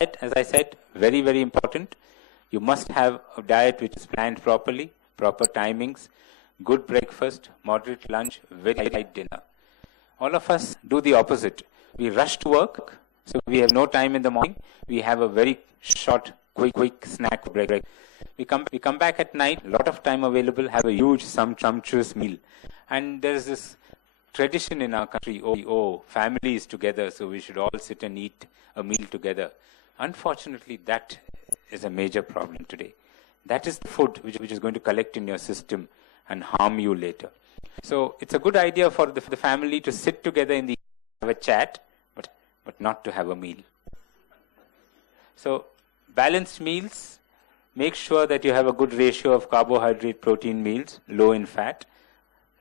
As I said, very, very important. You must have a diet which is planned properly, proper timings, good breakfast, moderate lunch, very light dinner. All of us do the opposite. We rush to work, so we have no time in the morning. We have a very short, quick snack break. We come back at night, lot of time available, have a huge, sumptuous meal. And there is this tradition in our country, family is together, so we should all sit and eat a meal together. Unfortunately, that is a major problem today. That is the food which is going to collect in your system and harm you later. So it's a good idea for the family to sit together in the have a chat, but not to have a meal. So balanced meals, make sure that you have a good ratio of carbohydrate protein meals, low in fat,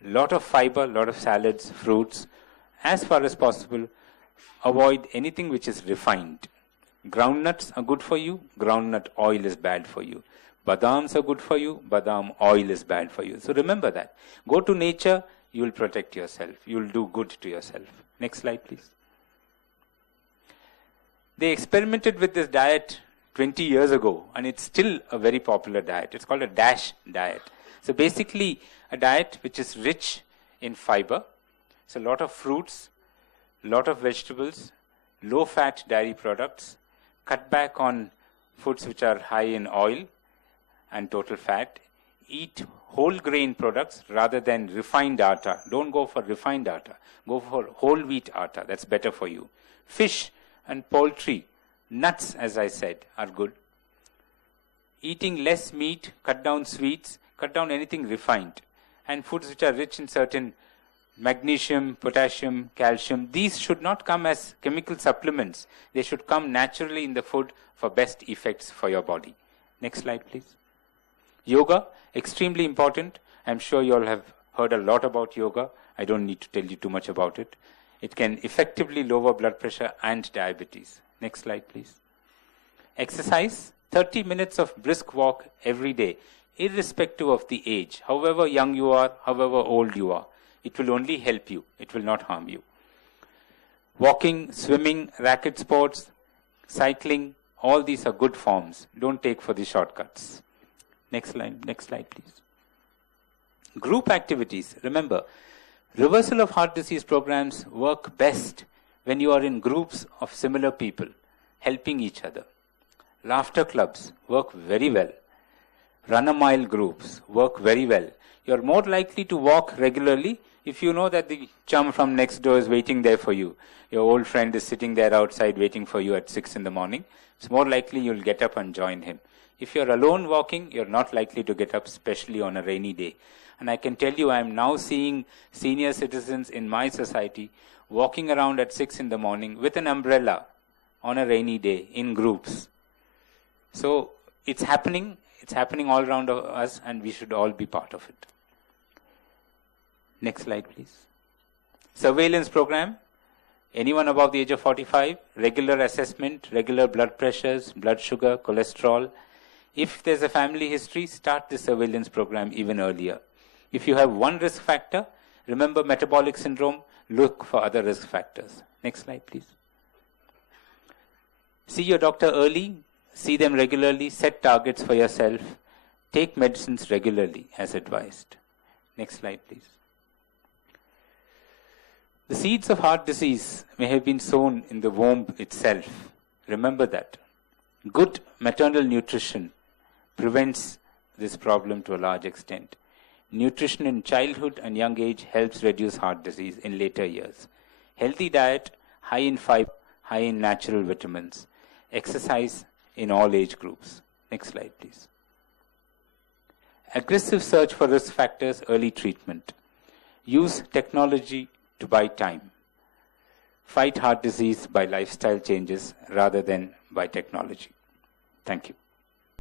lot of fiber, lot of salads, fruits. As far as possible, avoid anything which is refined. Groundnuts are good for you, groundnut oil is bad for you. Badams are good for you, badam oil is bad for you. So remember that. Go to nature, you will protect yourself. You will do good to yourself. Next slide, please. They experimented with this diet 20 years ago, and it's still a very popular diet. It's called a DASH diet. So basically, a diet which is rich in fiber. So a lot of fruits, lot of vegetables, low-fat dairy products, cut back on foods which are high in oil and total fat, eat whole grain products rather than refined atta. Don't go for refined atta. Go for whole wheat atta. That's better for you. Fish and poultry, nuts, as I said, are good. Eating less meat, cut down sweets, cut down anything refined. And foods which are rich in certain magnesium, potassium, calcium, these should not come as chemical supplements. They should come naturally in the food for best effects for your body. Next slide, please. Yoga, extremely important. I'm sure you all have heard a lot about yoga. I don't need to tell you too much about it. It can effectively lower blood pressure and diabetes. Next slide, please. Exercise, 30 minutes of brisk walk every day, irrespective of the age. However young you are, however old you are. It will only help you. It will not harm you. Walking, swimming, racket sports, cycling, all these are good forms. Don't take for the shortcuts. Next slide, please. Group activities. Remember, reversal of heart disease programs work best when you are in groups of similar people, helping each other. Laughter clubs work very well. Run-a-mile groups work very well. You're more likely to walk regularly if you know that the chum from next door is waiting there for you. Your old friend is sitting there outside waiting for you at 6 in the morning. It's more likely you'll get up and join him. If you're alone walking, you're not likely to get up, especially on a rainy day. And I can tell you, I'm now seeing senior citizens in my society walking around at 6 in the morning with an umbrella on a rainy day in groups. So it's happening all around us, and we should all be part of it. Next slide, please. Surveillance program. Anyone above the age of 45, regular assessment, regular blood pressures, blood sugar, cholesterol. If there's a family history, start the surveillance program even earlier. If you have one risk factor, remember metabolic syndrome, look for other risk factors. Next slide, please. See your doctor early, see them regularly, set targets for yourself, take medicines regularly as advised. Next slide, please. The seeds of heart disease may have been sown in the womb itself. Remember that. Good maternal nutrition prevents this problem to a large extent. Nutrition in childhood and young age helps reduce heart disease in later years. Healthy diet, high in fiber, high in natural vitamins. Exercise in all age groups. Next slide, please. Aggressive search for risk factors, early treatment. Use technology to buy time. Fight heart disease by lifestyle changes rather than by technology. Thank you.